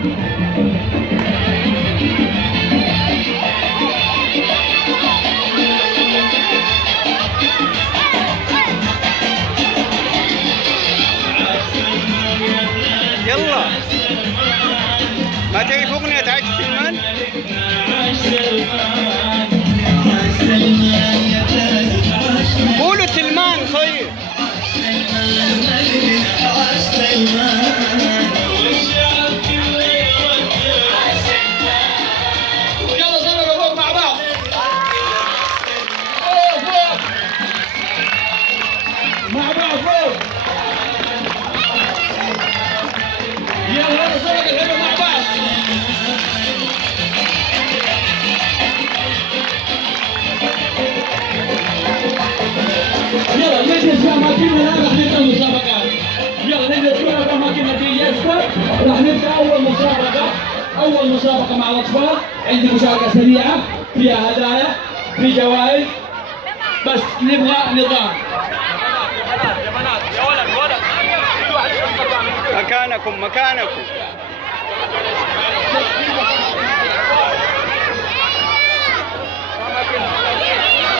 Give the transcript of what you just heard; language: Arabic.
يلا ما تعرف أغنية عاش سلمان؟ قولوا سلمان طيب. يلا صلوا فوق مع بعض. فوق مع بعض فوق. يلا صلوا الحلو مع بعض. يلا نجلس في اماكننا الان راح نبدا المسابقات. يلا نجلس في اماكننا في يسطا. راح نبدا اول مسابقه. اول مسابقه مع الاطفال. عندي مسابقه سريعه فيها هدايا في جوائز بس نبغى نظام. مكانكم.